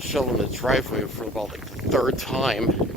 shoveling the driveway for about like the third time.